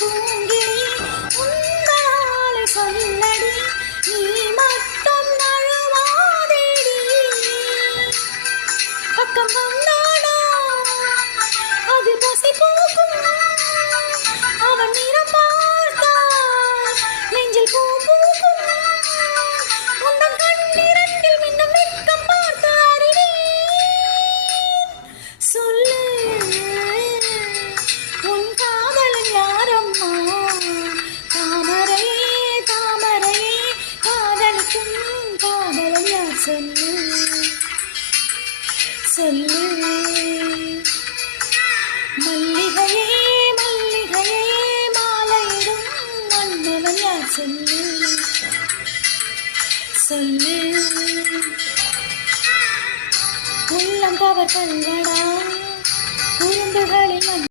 பூங்கிளி உங்களாலே சொல்லடி நீ மட்டும் நழுவாதேடி பக்கம் வந்தானா அது பசி போக்கும் அவன் நிறம் பார்த்தால் நெஞ்சில் பூ பூக்கும் உந்தன் கண்ணிரத்தில் மின்னும் வெட்கம் பார்த்து அறிவேன் சொல்லு உன் காதலன் யாரம்மா தாமரையே தாமரையே காதலுக்கும் காதலன் யார் சொல்லு சொல்லு மல்லிகையே மல்லிகையே மாலையிடும் மன்னவன் யார் சொல்லு சொல்லு உள்ளம் கவர் கல்வடா குறும்புகளில்